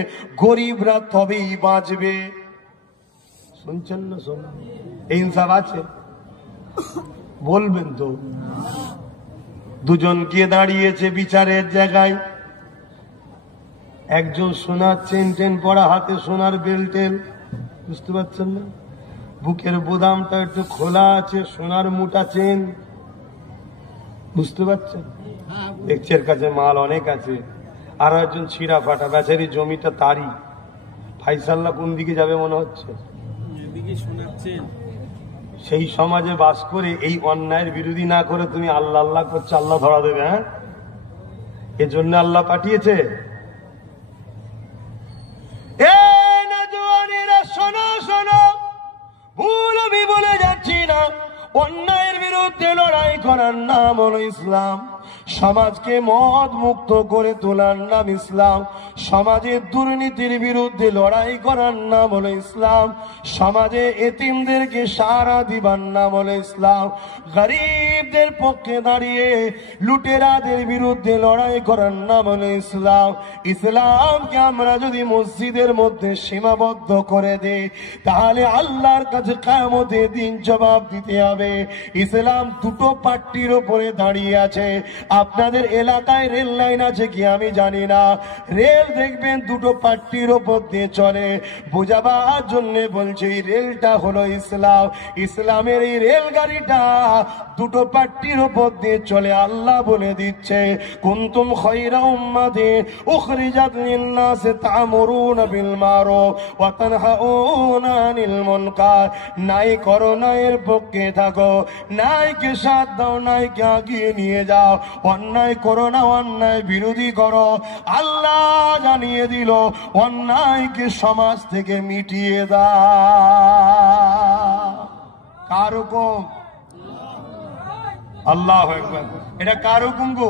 গরিবরা তবেই বাঁচবে। শুনছেন না? শোনেন, এই ইনসাফ আছে? বলবেন তো? দুজন গিয়ে দাঁড়িয়েছে বিচারের জায়গায়। একজন সোনার চেন টেন পরা, হাতে সোনার বেল্টেল, বুঝতে পারছেন না? বুকের বোদামটা একটু খোলা আছে, সোনার মোটা চেন। বুঝতে পারছেন? দেখছের কাছে মাল অনেক আছে, আর একজন ছিঁড়া ফাটা বেচারি জমিটা তারই। ফাইসাল্লাহ কোন দিকে যাবে মনে হচ্ছে? সেই সমাজে বাস করে এই অন্যায়ের বিরোধী না করে তুমি আল্লাহ আল্লাহ করছো, আল্লাহ ধরা দেবে। হ্যাঁ, এজন্য আল্লাহ পাঠিয়েছে। শোনো শোনো, ভুল আমি বলে যাচ্ছি না। অন্যায়ের বিরুদ্ধে লড়াই করার নাম হলো ইসলাম। সমাজকে মদ মুক্ত করে তোলার নাম ইসলাম। সমাজের দুর্নীতির বিরুদ্ধে লড়াই করার নাম হলো ইসলাম। সমাজে এতিমদেরকে সাহারা দিবার নাম হলো ইসলাম। গরিবদের পক্ষে দাঁড়িয়ে লুটেরাদের বিরুদ্ধে লড়াই করার নাম হলো ইসলাম। ইসলামকে আমরা যদি মসজিদের মধ্যে সীমাবদ্ধ করে দেই, তাহলে আল্লাহর কাছে কিয়ামতের দিন জবাব দিতে হবে। ইসলাম দুটো পাট্টির উপরে দাঁড়িয়ে আছে। আপনাদের এলাকায় রেল লাইন আছে কি আমি জানি না, রেল দেখবেন দুটো পাট্টির উপর দিয়ে চলে। বোঝাবার জন্য বলছে এই রেলটা হলো ইসলাম। ইসলামের এই রেলগাড়িটা দুটো পাট্টির উপর দিয়ে চলে। আল্লাহ বলে দিচ্ছে, কুনতুম খায়রা উম্মাতিন উখরিজাত লিন-নাস তা'মুরুনা বিল মারুফ ওয়া তানহাউনা আনিল মুনকার। নাই করো নাইয়ের পক্ষে থাকো, নাইকে সাথ দাও, নাইকে আগিয়ে নিয়ে যাও। অন্যায় করো না, অন্যায় বিরোধী করো। আল্লাহ জানিয়ে দিল অন্যায়কে সমাজ থেকে মিটিয়ে দাও। কার হুকুম? আল্লাহু আকবার। এটা কার হুকুম গো?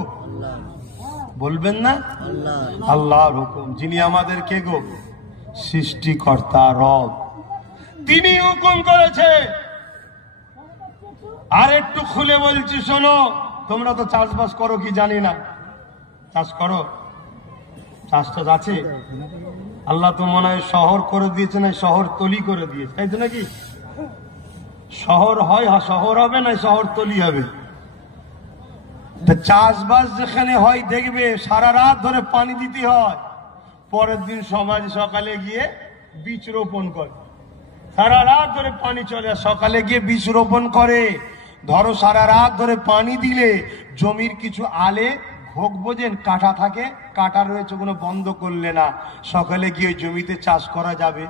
বলবেন না? আল্লাহর হুকুম। যিনি আমাদের কে গো? সৃষ্টিকর্তা রব। তিনি হুকুম করেছে। আর একটু খুলে বলছি শোনো, তোমরা তো চাষবাস করো কি জানি না, চাষ করো? চাষটাস আছে? আল্লাহ তো মনে হয় শহর করে দিয়েছে, না শহর তলি করে দিয়েছে, তাই তো নাকি? শহর হয়, শহর হবে না শহর তলি হবে। চাষবাস যেখানে হয় দেখবে সারা রাত ধরে পানি দিতে হয়, পরের দিন সমাজ সকালে গিয়ে বীজ রোপণ করে। সারা রাত ধরে পানি চলে, সকালে গিয়ে বীজ রোপণ করে। ধরো সারা রাত ধরে পানি দিলে জমির কিছু আলে ভোগ বোঝেন কাটা থাকে, কাটা রয়েছে, কোনো বন্ধ করলে না, সকালে গিয়ে জমিতে চাষ করা যাবে?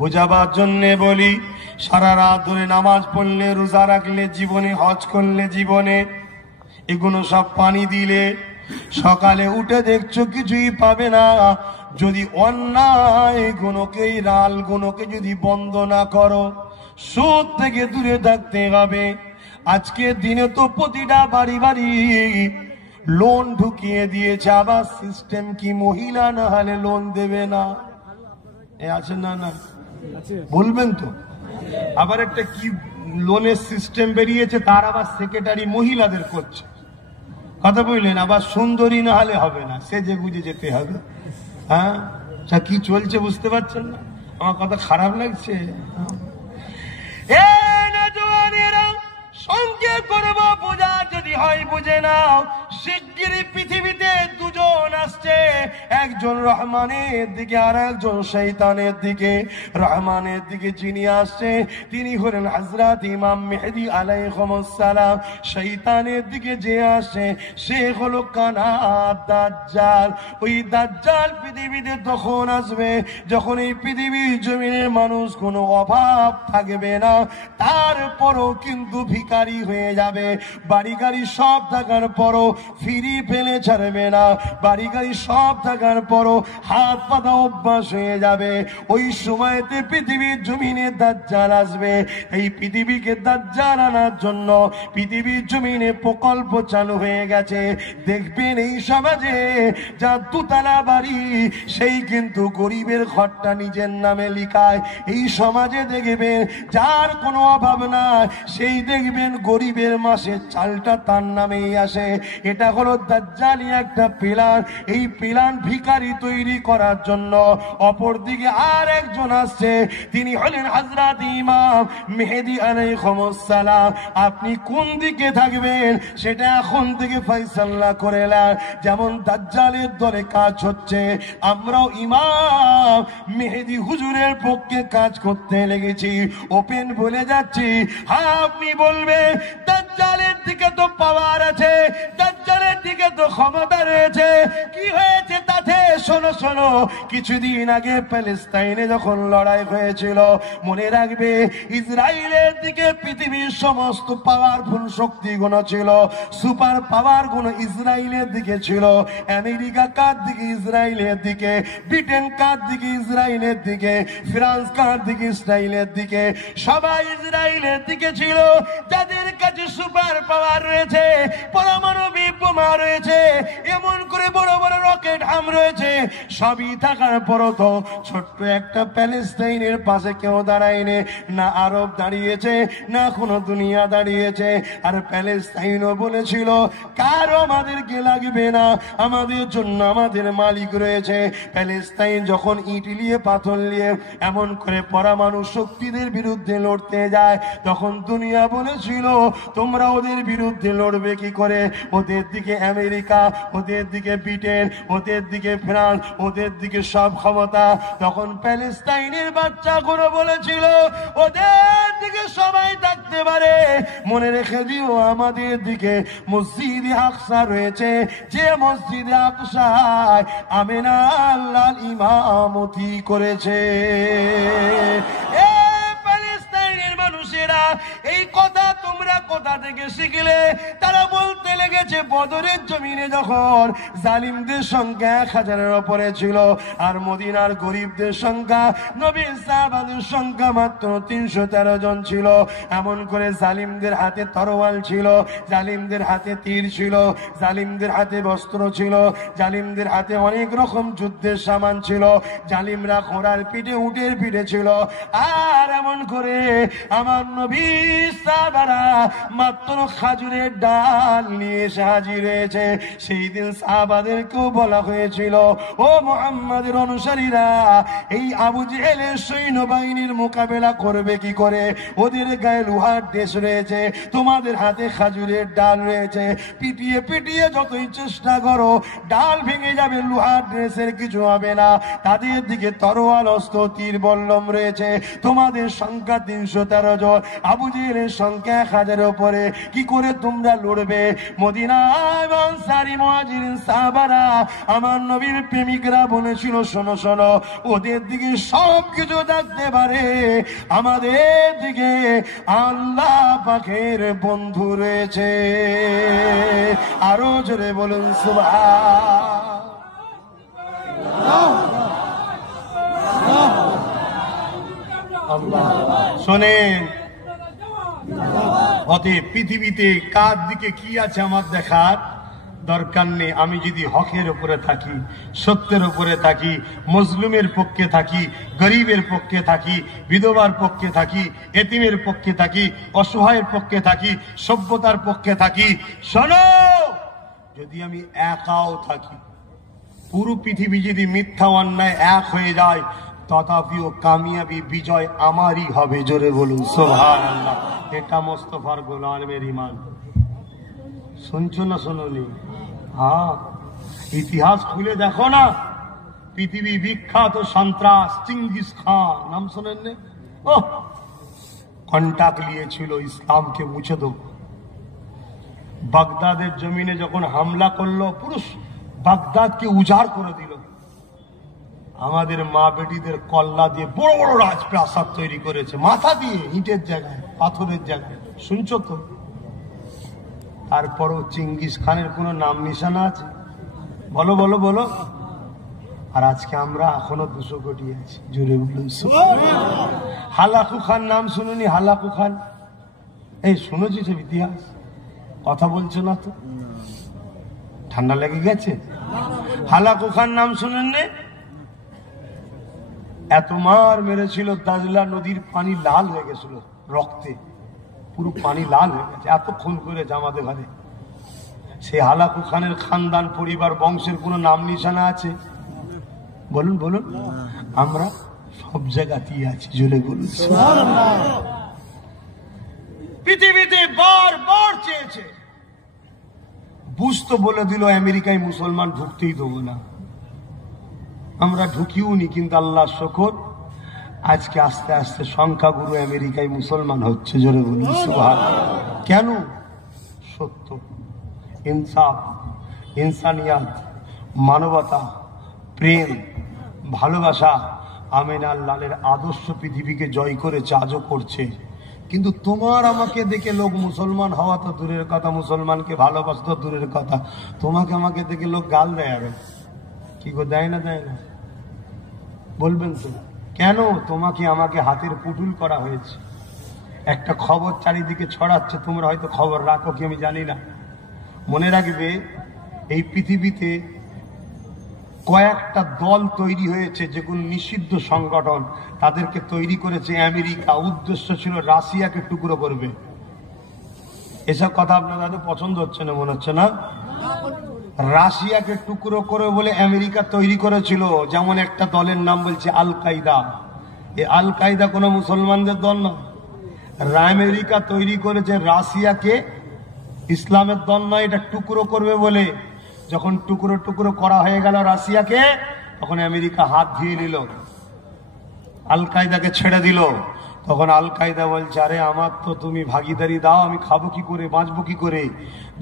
বোঝাবার জন্য বলি, সারা রাত ধরে নামাজ পড়লে, রোজা রাখলে জীবনে, হজ করলে জীবনে, এগুলো সব পানি দিলে সকালে উঠে দেখছো কিছুই পাবে না। যদি অন্যায় গুণকে, রাল গুণকে যদি বন্ধ না করো, সুদ থেকে দূরে থাকতে হবে। আজকে দিনে তো প্রতিটা বাড়ি বাড়ি লোন ঢুকিয়ে দিয়েছে। আবার সিস্টেম কি, মহিলা না হলে লোন দেবে না, এ আছে না? না বলবেন তো। আবার একটা কি লোনের সিস্টেম বেরিয়েছে, তার আবার সেক্রেটারি মহিলাদের করছে। কথা বললেন? আবার সুন্দরী না হলে হবে না, সেজে গুজে যেতে হবে। হ্যাঁ, কি চলছে বুঝতে পারছেন না? আমার কথা খারাপ লাগছে? সংক্ষেপ করবো, বোঝা যদি হয় বুঝে নাও। শিগগিরই পৃথিবীতে দুজন আসছে, একজন রহমানের দিকে আর একজন শয়তানের দিকে। রহমানের দিকে যিনি আসছে তিনি হলেন হযরত ইমাম মেহেদী আলাইহিস সালাম। শয়তানের দিকে যে আসে সে হলো কানা দাজ্জাল। ওই দাজ্জাল পৃথিবীতে তখন আসবে যখন এই পৃথিবীর জমিনের মানুষ কোনো অভাব থাকবে না, তারপরও কিন্তু ভিখারি হয়ে যাবে। বাড়ি গাড়ি সব থাকার পরও ফিরি ফেলে ছাড়বে না, বাড়ি গাড়ি সব থাকার পরও হাত পাতা অভ্যাস হয়ে যাবে। ওই সময়তে পৃথিবীর জমিনে দাজ্জাল আসবে। এই পৃথিবীকে দাজ্জাল আনার জন্য পৃথিবীর জমিনে প্রকল্প চালু হয়ে গেছে। দেখবেন এই সমাজে যা দুতলা বাড়ি, সেই কিন্তু গরিবের ঘরটা নিজের নামে লিখায়। এই সমাজে দেখবেন যার কোনো অভাব নাই, সেই দেখবেন গরিবের মাসে চালটা তার নামেই আসে। এটা হলো দাজ্জালি একটা প্ল্যান। এই প্ল্যান ভিখারি তৈরি করার জন্য। অপরদিকে আর একজন আসছে, তিনি হলেন হযরত ইমাম মেহেদী আলাইহিস সালাম। আপনি কোন দিকে থাকবেন সেটা এখন থেকে ফয়সালা করে নেন। যেমন দাজ্জালের দলে কাজ হচ্ছে, আমরাও ইমাম মেহেদী হুজুরের পক্ষে কাজ করতে লেগেছি। ওপেন বলে যাচ্ছি, হ্যাঁ আপনি বলবেন দাজ্জাল দাজ্জালের দিকে তো পাওয়ার আছে, দাজ্জালের দিকে তো ক্ষমতা রয়েছে। কি হয়েছে তাতে? শোনো শোনো, কিছুদিন আগে প্যালেস্টাইনে যখন লড়াই হয়েছিল, মনে রাখবে ইসরায়েলের দিকে পৃথিবীর সমস্ত পাওয়ারফুল শক্তিগুলো ছিল, সুপার পাওয়ার গুলো ইসরায়েলের দিকে ছিল। আমেরিকা কার দিকে? ইসরায়েলের দিকে। ব্রিটেন কার দিকে? ইসরায়েলের দিকে। ফ্রান্স কার দিকে? ইসরায়েলের দিকে। সবাই ইসরায়েলের দিকে ছিল, যাদের কাছে সুপার পাওয়ার রয়েছে, পারমাণবিক বোমা রয়েছে, এমন করে বড় বড় রকেট হাম রয়েছে। সবই থাকার পরও তো ছোট্ট একটা প্যালেস্টাইনের পাশে কেউ দাঁড়ায়নি, না আরব দাঁড়িয়েছে, না কোনো দুনিয়া দাঁড়িয়েছে। আর প্যালেস্টাইনও বলেছিল কারো আমাদেরকে লাগবে না, আমাদের জন্য আমাদের মালিক রয়েছে। প্যালেস্টাইন যখন ইট নিয়ে পাথর নিয়ে এমন করে পরমাণু শক্তিদের বিরুদ্ধে লড়তে যায়, তখন দুনিয়া বলেছিল তোমরা ওদের বিরুদ্ধে লড়বে কি করে? ওদের দিকে আমেরিকা, ওদের দিকে ব্রিটেন, ওদের দিকে ফ্রান্স, ওদের দিকে সব ক্ষমতা। তখন প্যালেস্টাইনের বাচ্চাগুলো বলেছিল ওদের দিকে সবাই থাকতে পারে, মনে রেখে দিও আমাদের দিকে মসজিদে আকসা রয়েছে, যে মসজিদে আকসায় আমিনা আল্লাহ ইমামতি করেছে। এই কথা তোমরা কোথা থেকে শিখলে? তারা বলতে লেগেছে বদরের জমিনে যখন জালিমদের সংখ্যা 1000-এর উপরে ছিল, আর মদিনার গরিবদের সংখ্যা, নবীর সাহাবাদের সংখ্যা মাত্র 313 জন ছিল। এমন করে জালিমদের হাতে তরোয়াল ছিল, জালিমদের হাতে তীর ছিল, জালিমদের হাতে বস্ত্র ছিল, জালিমদের হাতে অনেক রকম যুদ্ধের সামান ছিল, জালিমরা ঘোড়ার পিঠে, উটের পিঠে ছিল। আর এমন করে আমার নবীর সাহাবারা মাত্র খাজুরের ডাল নিয়ে এসে হাজির হয়েছে। সেই দিন সাহাবাদেরকেও বলা হয়েছিল ও মুহাম্মাদের অনুসারীরা, এই আবু জেহেলের সৈন্যবাহিনীর মোকাবেলা করবে কি করে? ওদের গায়ে লোহার দেশ রয়েছে, তোমাদের হাতে খাজুরের ডাল রয়েছে, পিটিয়ে পিটিয়ে যতই চেষ্টা করো ডাল ভেঙে যাবে, লোহার ড্রেসের কিছু হবে না। তাদের দিকে তরোয়াল, অস্ত্র, তীর, বল্লম রয়েছে, তোমাদের সংখ্যা 313 জন, আবু জেহেলের সংখ্যা 1000-এর উপরে। কি করে তোমরা লড়বে? মদিনায় আনসারী মুহাজিরিন সাহাবারা, আমার নবীর প্রেমিকরা বলেছিল শোনো শোনো, ওদের দিকে সব কিছু থাকতে পারে, আমাদের দিকে আল্লাহ পাকের বন্ধু রয়েছে। আরো জোরে বলুন সুবহানাল্লাহ। শোনেন, অতএব পৃথিবীতে কার দিকে কি আছে আমার দেখার দরকার নেই। আমি যদি হকের উপরে থাকি, সত্যের উপরে থাকি, মজলুমের পক্ষে থাকি, গরিবের পক্ষে থাকি, বিধবার পক্ষে থাকি, এতিমের পক্ষে থাকি, অসহায়ের পক্ষে থাকি, সভ্যতার পক্ষে থাকি, শোনো, যদি আমি একাও থাকি, পুরো পৃথিবী যদি মিথ্যা অন্যায় এক হয়ে যায়, তথাপিও কামিয়াবি বিজয় আমারই হবে। জোরে বলুন সুবহানাল্লাহ। এটা মোস্তফার গোলামের ঈমান। শুনছো না শোনোনি? হ্যাঁ, ইতিহাস খুলে দেখো না, পৃথিবী বিখ্যাত সন্ত্রাস চিঙ্গিস খান নাম শোনেন? ও কন্টাক্ট নিয়েছিল ইসলামকে মুছে দেবো। বাগদাদের জমিনে যখন হামলা করলো, পুরুষ বাগদাদকে উজাড় করে দিল। আমাদের মা বেটিদের কল্লা দিয়ে বড় বড় রাজপ্রাসাদ তৈরি করেছে, মাথা দিয়ে, ইটের জায়গায়, পাথরের জায়গায়। শুনছো তো? তারপরও চিঙ্গিস খানের কোনো নাম নিশানা আছে? বলো বলো বলো। আর আজকে আমরা এখনো 200 কোটি আছি। জোরে বলুন। হালাকু খান নাম শুনুনি? হালাকু খান, এই শুনেছি সব ইতিহাস, কথা বলছো না তো? ঠান্ডা লেগে গেছে? হালাকু খান নাম শুনেন? এত মার মেরেছিল, দাজলা নদীর পানি লাল হয়ে গেছিল রক্তে, পুরো পানি লাল হয়ে গেছে, এত খুন করে জামাতে ঘরে। সেই হালাকু খানের খানদান, পরিবার, বংশের কোনো নাম নিশানা আছে? বলুন বলুন। আমরা সব জায়গাতেই আছি। জোরে বলুন। পৃথিবীতে বারবার চেয়েছে, বুশ তো বলে দিল আমেরিকায় মুসলমান ঢুকতেই দেবো না, আমরা ঢুকিও নি। কিন্তু আল্লাহ শুকর, আজকে আস্তে আস্তে সংখ্যাগুরু আমেরিকায় মুসলমান হচ্ছে। জোরে বলুন সুবহানাল্লাহ। কেন? সত্য, ইনসাফ, ইনসানিয়াত, মানবতা, প্রেম, ভালোবাসা, আমিনার লালের আদর্শ পৃথিবীকে জয় করেছে, আজও করছে। কিন্তু তোমার আমাকে দেখে লোক মুসলমান হওয়া তো দূরের কথা, মুসলমানকে ভালোবাসা তো দূরের কথা, তোমাকে আমাকে দেখে লোক গাল দেয়। আরে কি গো, দেয় না? দেয় না? বলবেন তো কেন? তোমাকে আমাকে হাতের পুতুল করা হয়েছে। একটা খবর চারিদিকে ছড়াচ্ছে, তোমরা হয়তো খবর রাখো কি আমি জানি না। মনে রাখবে, এই পৃথিবীতে কয়েকটা দল তৈরি হয়েছে যেগুলো নিষিদ্ধ সংগঠন, তাদেরকে তৈরি করেছে আমেরিকা। উদ্দেশ্য ছিল রাশিয়াকে টুকরো করবে। এসব কথা আপনাদের পছন্দ হচ্ছে না মনে হচ্ছে না? রাশিয়াকে টুকরো করে বলে আমেরিকা তৈরি করেছিল। যেমন একটা দলের নাম বলছে আল কায়দা। এই আল কায়দা কোনো মুসলমানদের দল না। আমেরিকা তৈরি করেছে রাশিয়াকে ইসলামের দল নয়, এটা টুকরো করবে বলে। যখন টুকরো টুকরো করা হয়ে গেল রাশিয়াকে, তখন আমেরিকা হাত ধুয়ে নিল, আল কায়দাকে ছেড়ে দিল। তখন আল কায়দা বলছে, আরে আমার তো তুমি ভাগিদারি দাও, আমি খাবো কি করে, বাঁচবো কি করে?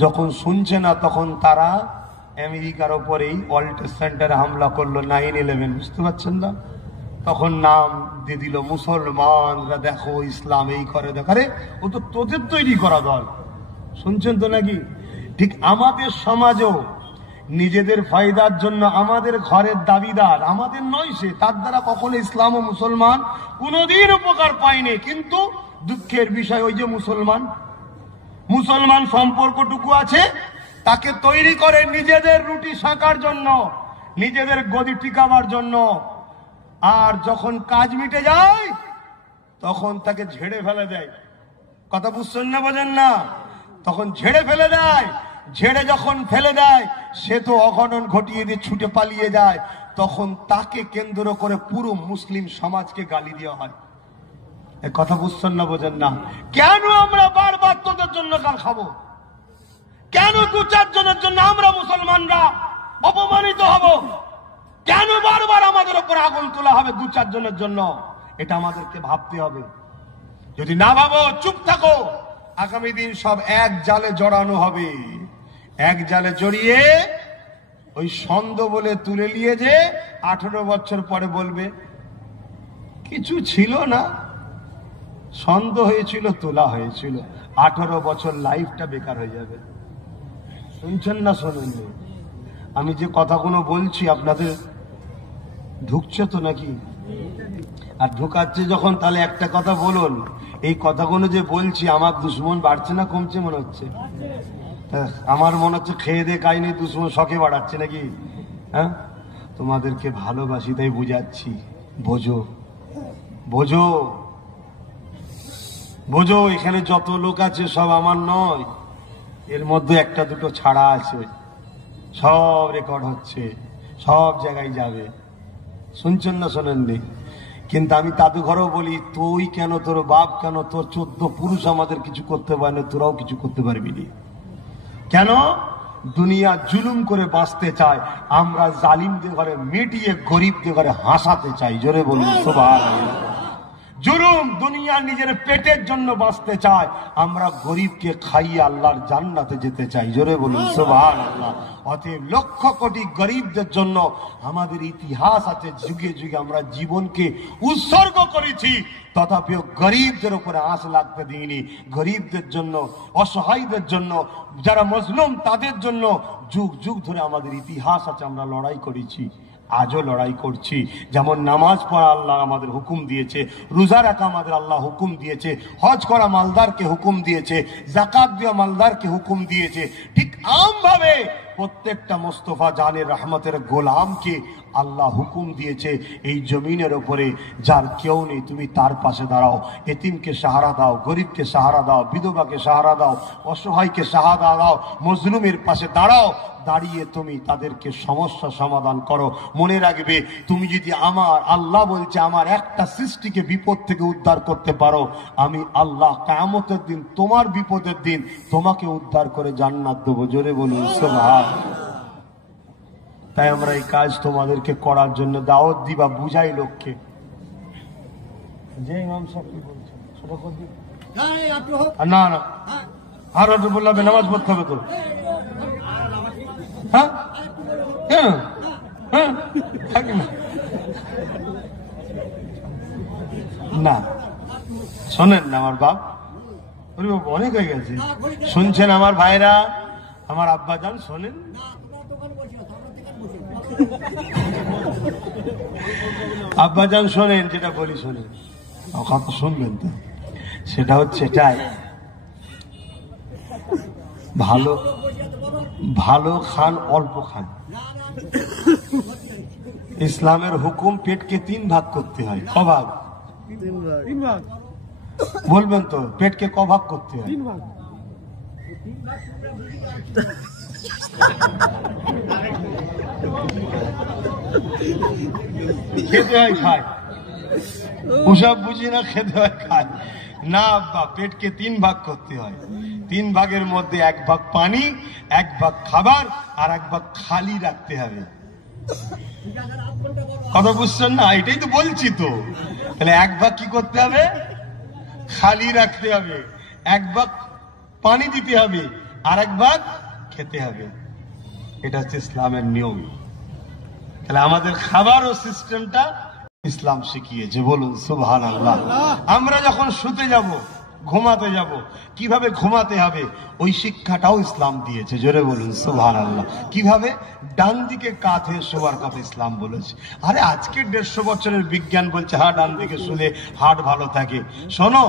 যখন শুনছে না, তখন তারা আমেরিকার ওপরেই ওয়ার্ল্ড ট্রেড সেন্টারে হামলা করলো 9/11। বুঝতে পারছেন না? তখন নাম দিয়ে দিল মুসলমানরা, দেখো ইসলাম এই করে। দেখারে ও তো তোদের তৈরি করা দল। শুনছেন তো নাকি? ঠিক আমাদের সমাজও নিজেদের ফায়দার জন্য আমাদের ঘরের দাবিদার, আমাদের নয় সে। তার দ্বারা কখনো ইসলাম ও মুসলমান কোনোদিন উপকার পায়নি। কিন্তু দুঃখের বিষয়, ওই যে মুসলমান সম্পর্কটুকু আছে, তাকে তৈরি করে নিজেদের রুটি শাঁকার জন্য, নিজেদের গদি টিকাবার জন্য। আর যখন কাজ মিটে যায়, তখন তাকে ঝেড়ে ফেলে দেয়। কথা বুঝছেন না, বোঝেন না? তখন ঝেড়ে ফেলে দেয়। ঝেড়ে যখন ফেলে দেয়, সে তো অঘটন ঘটিয়ে দিয়ে ছুটে পালিয়ে যায়। তখন তাকে কেন্দ্র করে পুরো মুসলিম সমাজকে গালি দেওয়া হয়। কথা বুঝছেন না, বোঝেন না? কেন আমরা বারবার তোদের জন্য গাল খাবো? কেন 2-4 জনের জন্য আমরা মুসলমানরা অপমানিত হব? কেন বারবার আমাদের উপর আগুন তোলা হবে 2-4 জনের জন্য? এটা আমাদেরকে ভাবতে হবে। যদি না ভাবো, চুপ থাকো, আগামী দিন সব এক জালে জড়ানো হবে। এক জালে জড়িয়ে ওই সন্দ বলে তুলে নিয়ে যে 18 বছর পরে বলবে কিছু ছিল না, সন্দ হয়েছিল, তোলা হয়েছিল। 18 বছর লাইফটা বেকার হয়ে যাবে। শুনছেন না শোনেন? আমি যে কথাগুলো বলছি আপনাদের ঢুকছে তো নাকি? আর ঢুকাচ্ছে যখন, তাহলে একটা কথা বলুন, এই কথাগুলো যে বলছি, আমার দুশ্মন বাড়ছে না কমছে মনে হচ্ছে? আমার মনে হচ্ছে খেয়ে দে কাহিনী দুশ্মন শখে বাড়াচ্ছে নাকি? হ্যাঁ, তোমাদেরকে ভালোবাসি তাই বুঝাচ্ছি। বোঝো বোঝো বোঝো, এখানে যত লোক আছে সব আমার নয়। এর মধ্যে 1-2 ছাড়া আছে। সব রেকর্ড হচ্ছে, সব জায়গায় যাবে। শুনছেন না শোনেননি? কিন্তু আমি তাদের ঘরেও বলি, তুই কেন, তোর বাপ কেন, তোর 14 পুরুষ আমাদের কিছু করতে পারে না, তোরাও কিছু করতে পারবি না। কেন? দুনিয়া জুলুম করে বাঁচতে চায়, আমরা জালিমদের ঘরে মিটিয়ে গরিবদের ঘরে হাসাতে চাই। জোরে বলুন সুবহানাল্লাহ। জুলুম দুনিয়া নিজের পেটের জন্য বাঁচতে চায়, আমরা গরিবকে খাইয়ে আল্লাহর জান্নাতে যেতে চাই। জোরে বলুন সুবহানাল্লাহ। অতএব লক্ষ কোটি গরিবদের জন্য আমাদের ইতিহাস আছে, যুগে যুগে আমরা জীবনকে উৎসর্গ করেছি, তথাপিও গরিবদের উপরে আঁচ লাগতে দিইনি। গরিবদের জন্য, অসহায়দের জন্য, যারা মজলুম তাদের জন্য যুগ যুগ ধরে আমাদের ইতিহাস আছে, আমরা লড়াই করেছি, আজও লড়াই করছি। যেমন নামাজ পড়া আল্লাহ আমাদের হুকুম দিয়েছে, রোজা রাখা আমাদের আল্লাহ হুকুম দিয়েছে, হজ করা মালদারকে হুকুম দিয়েছে, যাকাত দেওয়া মালদারকে হুকুম দিয়েছে। ঠিক আমভাবে প্রত্যেকটা মোস্তফা জানের রহমতের গোলামকে আল্লাহ হুকুম দিয়েছে, এই জমিনের উপরে যার কেউ নেই তুমি তার পাশে দাঁড়াও, এতিমকে সাহারা দাও, গরিবকে সাহারা দাও, বিধবাকে সাহারা দাও, অসহায়কে সাহারা দাও, মজলুমের পাশে দাঁড়াও, দাঁড়িয়ে তুমি তাদেরকে সমস্যা সমাধান করো। মনে রাখবে, তুমি যদি আমার, আল্লাহ বলছে, আমার একটা সৃষ্টিকে বিপদ থেকে উদ্ধার করতে পারো, আমি আল্লাহ কিয়ামতের দিন, তোমার বিপদের দিন তোমাকে উদ্ধার করে জান্নাত দেবো। জোরে বলুন সুবহানাল্লাহ। তাই আমরা এই কাজ তোমাদেরকে করার জন্য দাওয়াত দিবা, বুঝাই লোককে। যে ইমাম সাহেব কি বলছেন সেটা করবি না, না আর একটু বললাম নামাজ পড়তে হবে তো, হ্যাঁ কেন, হ্যাঁ থাকে না না, শোনেন না আমার বাপ, অনেক হয়ে গেছে, শুনছেন আমার ভাইরা, আমার আব্বা যান, শোনেন আব্বা যান, শোনেন যেটা বলি, শোনেন কথা শুনবেন তো, সেটা হচ্ছে এটাই, ভালো ভালো খান, অল্প খান। ইসলামের হুকুম পেটকে 3 ভাগ করতে হয়। ক ভাগ? 3 ভাগ। বলবেন তো পেটকে ক ভাগ করতে হয়? 3 ভাগ। খেতে হয় খায়, ওসব বুঝি না, খেতে হয় খায় না আব্বা, পেটকে 3 ভাগ করতে হয়। 3 ভাগের মধ্যে 1 ভাগ পানি, 1 ভাগ খাবার, আর 1 ভাগ খালি রাখতে হবে। কথা বুঝছেন না? এটাই তো বলছি তো। তাহলে 1 ভাগ কি করতে হবে? খালি রাখতে হবে, 1 ভাগ পানি দিতে হবে, আর 1 ভাগ খেতে হবে। এটা হচ্ছে ইসলামের নিয়ম। তাহলে আমাদের খাবারও সিস্টেমটা ইসলাম শিখিয়েছে, বলুন সুবহানাল্লাহ। আমরা যখন শুতে যাব, ঘুমাতে যাব, কিভাবে ঘুমাতে হবে ওই শিক্ষাটাও ইসলাম দিয়েছে, জোরে বলুন সুবহানাল্লাহ। কিভাবে? ডান দিকে কাত হয়ে শোয়ার কথা ইসলাম বলেছে। আরে আজকে 150 বছরের বিজ্ঞান বলছে হ্যাঁ ডান দিকে শুলে হার্ট ভালো থাকে। শোনো,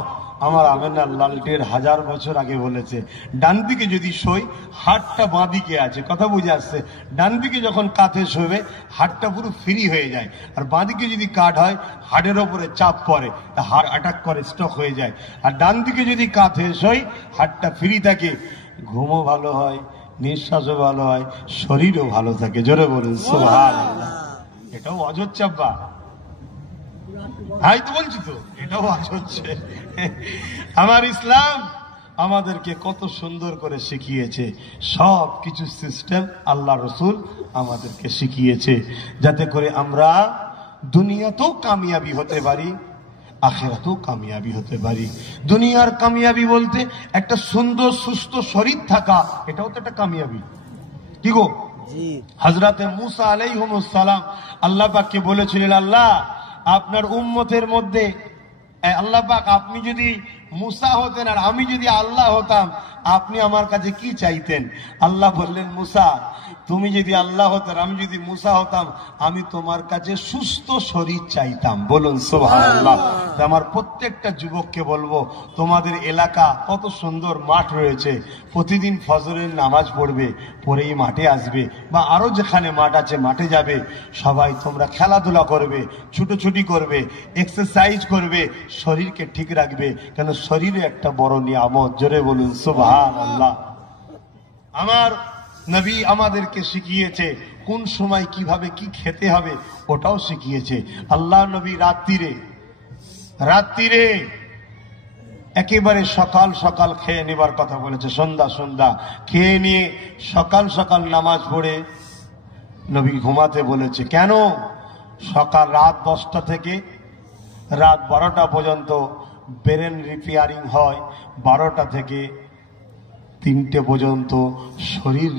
আমার আমেনা লালটের 1000 বছর আগে বলেছে ডান দিকে যদি শোই হাড়টা বাঁ দিকে আছে। কথা বুঝে আসছে? ডান দিকে যখন কাঁধে শোবে হাড়টা পুরো ফ্রি হয়ে যায়, আর বাঁ দিকে যদি কাঠ হয় হাড়ের ওপরে চাপ পড়ে, তা হাড় অ্যাটাক করে, স্ট্রোক হয়ে যায়। আর ডান দিকে যদি কাঁধে শোই হাড়টা ফ্রি থাকে, ঘুমও ভালো হয়, নিঃশ্বাসও ভালো হয়, শরীরও ভালো থাকে। জোরে বলুন সুবহানাল্লাহ। এটাও অজর চাব্বা, হাই তো বলছি তো, এটাও আজ হচ্ছে। আমার ইসলাম আমাদেরকে কত সুন্দর করে শিখিয়েছে, সব কিছু সিস্টেম আল্লাহ রসুল আমাদেরকে শিখিয়েছে, যাতে করে আমরা দুনিয়াতেও কামিয়াবি হতে পারি, আখিরাতেও কামিয়াবি হতে পারি। দুনিয়ার কামিয়াবি বলতে একটা সুন্দর সুস্থ শরীর থাকা, এটাও তো একটা কামিয়াবি। কি গো? হযরতে মূসা আলাইহিস সালাম আল্লাহ পাককে বলেছিলেন, আল্লাহ আপনার উম্মতের মধ্যে, আল্লাহ পাক আপনি যদি মূসা হতেন আর আমি যদি আল্লাহ হতাম, আপনি আমার কাছে কি চাইতেন? আল্লাহ বললেন, মূসা তুমি যদি আল্লাহ হতে আর আমি যদি মূসা হতাম, আমি তোমার কাছে সুস্থ শরীর চাইতাম। বলুন সুবহানাল্লাহ। আমার প্রত্যেকটা যুবককে বলবো, তোমাদের এলাকা কত সুন্দর মাঠ রয়েছে, প্রতিদিন ফজরের নামাজ পড়বে, পরেই মাঠে আসবে, বা আরো যেখানে মাঠ আছে মাঠে যাবে। সবাই তোমরা খেলাধুলা করবে, ছুটোছুটি করবে, এক্সারসাইজ করবে, শরীরকে ঠিক রাখবে, কেন শরীরে একটা বড় নিয়ামত। জোরে বলুন সুবহানাল্লাহ। আমার নবী আমাদেরকে শিখিয়েছে কোন সময় কিভাবে কি খেতে হবে, ওটাও শিখিয়েছে। আল্লাহ নবী রাত্রিরে একেবারে সকাল সকাল খেয়ে নেবার কথা বলেছে, সন্ধ্যা খেয়ে নিয়ে সকাল সকাল নামাজ পড়ে নবী ঘুমাতে বলেছে। কেন? সকাল রাত 10টা থেকে রাত 12টা পর্যন্ত ব্রেন রিপেয়ারিং হয়, 12টা থেকে 3টে পর্যন্ত শরীর